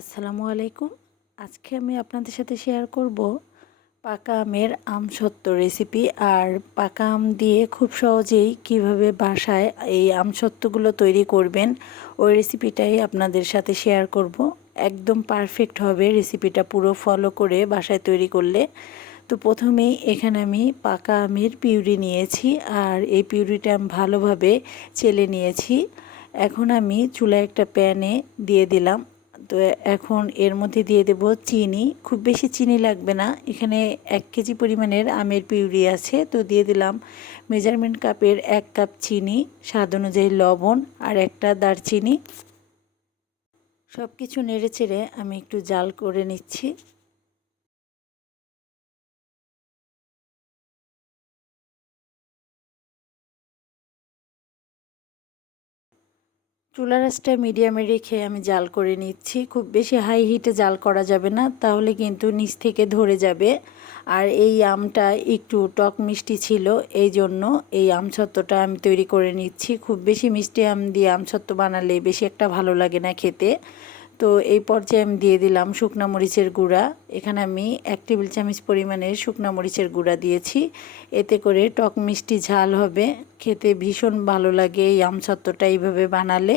আসসালামু আলাইকুম। আজকে আমি আপনাদের সাথে শেয়ার করব পাকা আমের আম সত্য রেসিপি আর পাকা আম দিয়ে খুব সহজেই কীভাবে বাসায় এই আম সত্যগুলো তৈরি করবেন, ওই রেসিপিটাই আপনাদের সাথে শেয়ার করব। একদম পারফেক্ট হবে রেসিপিটা পুরো ফলো করে বাসায় তৈরি করলে। তো প্রথমেই এখানে আমি পাকা আমের পিউরি নিয়েছি আর এই পিউরিটা আমি ভালোভাবে চেলে নিয়েছি। এখন আমি চুলা একটা প্যানে দিয়ে দিলাম। তো এখন এর মধ্যে দিয়ে দেব চিনি। খুব বেশি চিনি লাগবে না। এখানে এক কেজি পরিমাণের আমের পিউরি আছে। তো দিয়ে দিলাম মেজারমেন্ট কাপের এক কাপ চিনি, স্বাদ অনুযায়ী লবণ আর একটা দারচিনি। সব কিছু নেড়ে চেড়ে আমি একটু জাল করে নিচ্ছি। চুলা রাসটা মিডিয়ামে রেখে আমি জাল করে নিচ্ছি। খুব বেশি হাই হিটে জাল করা যাবে না, তাহলে কিন্তু নিচ থেকে ধরে যাবে। আর এই আমটা একটু টক মিষ্টি ছিল, এই জন্য এই আমছত্বটা আমি তৈরি করে নিচ্ছি। খুব বেশি মিষ্টি আম দিয়ে আমছত্ত্ব বানালে বেশি একটা ভালো লাগে না খেতে। তো এই পর্যায়ে আমি দিয়ে দিলাম শুকনো মরিচের গুঁড়া। এখানে আমি এক টেবিল চামচ পরিমাণের শুকনো মরিচের গুঁড়া দিয়েছি। এতে করে টক মিষ্টি ঝাল হবে। খেতে ভীষণ ভালো লাগে এই আমছত্ত্বটা এইভাবে বানালে।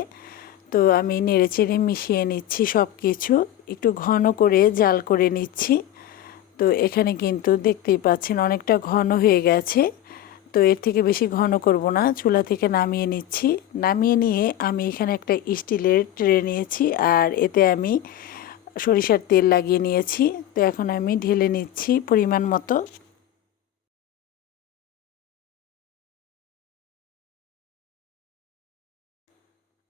তো আমি নেড়েচেড়ে মিশিয়ে নিচ্ছি সব কিছু একটু ঘন করে জাল করে নিচ্ছি। তো এখানে কিন্তু দেখতেই পাচ্ছেন অনেকটা ঘন হয়ে গেছে। তো এর থেকে বেশি ঘন করব না, চুলা থেকে নামিয়ে নিচ্ছি। নামিয়ে নিয়ে আমি এখানে একটা স্টিলের ট্রে নিয়েছি আর এতে আমি সরিষার তেল লাগিয়ে নিয়েছি। তো এখন আমি ঢেলে নিচ্ছি পরিমাণ মতো।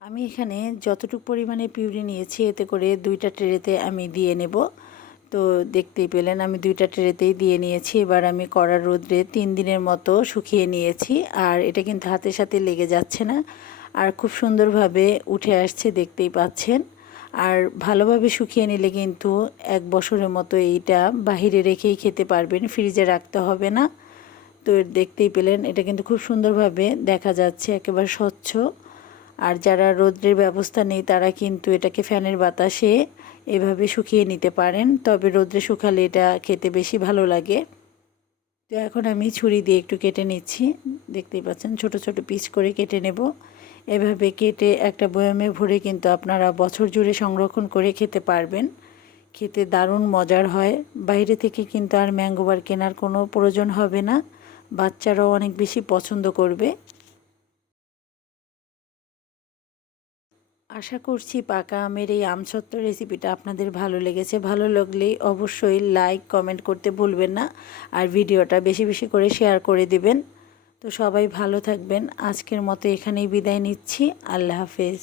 আমি এখানে যতটুকু পরিমাণে পিউরি নিয়েছি, এতে করে দুইটা ট্রেতে আমি দিয়ে নেব। তো দেখতেই পেলেন, আমি দুইটা ট্রেতেই দিয়ে নিয়েছি। এবার আমি কড়া রোদ্রে তিন দিনের মতো শুকিয়ে নিয়েছি। আর এটা কিন্তু হাতের সাথে লেগে যাচ্ছে না। আর খুব সুন্দরভাবে উঠে আসছে, দেখতেই পাচ্ছেন। আর ভালোভাবে শুকিয়ে নিলে কিন্তু এক বছরের মতো এইটা বাহিরে রেখেই খেতে পারবেন, ফ্রিজে রাখতে হবে না। তো দেখতেই পেলেন, এটা কিন্তু খুব সুন্দরভাবে দেখা যাচ্ছে, একেবারে স্বচ্ছ। আর যারা রোদ্রের ব্যবস্থা নেই, তারা কিন্তু এটাকে ফ্যানের বাতাসে এভাবে শুকিয়ে নিতে পারেন। তবে রোদ্রে শুকালে এটা খেতে বেশি ভালো লাগে। তো এখন আমি ছুরি দিয়ে একটু কেটে নিচ্ছি। দেখতেই পাচ্ছেন, ছোট ছোট পিস করে কেটে নেব। এভাবে কেটে একটা বয়ামে ভরে কিন্তু আপনারা বছর জুড়ে সংরক্ষণ করে খেতে পারবেন। খেতে দারুণ মজার হয়। বাইরে থেকে কিন্তু আর ম্যাঙ্গোবার কেনার কোনো প্রয়োজন হবে না। বাচ্চারাও অনেক বেশি পছন্দ করবে। আশা করছি পাকা আমের এই আমসত্ত্ব রেসিপিটা আপনাদের ভালো লেগেছে। ভালো লাগলে অবশ্যই লাইক কমেন্ট করতে ভুলবেন না আর ভিডিওটা বেশি বেশি করে শেয়ার করে দিবেন। তো সবাই ভালো থাকবেন। আজকের মতো এখানেই বিদায় নিচ্ছি। আল্লাহ হাফেজ।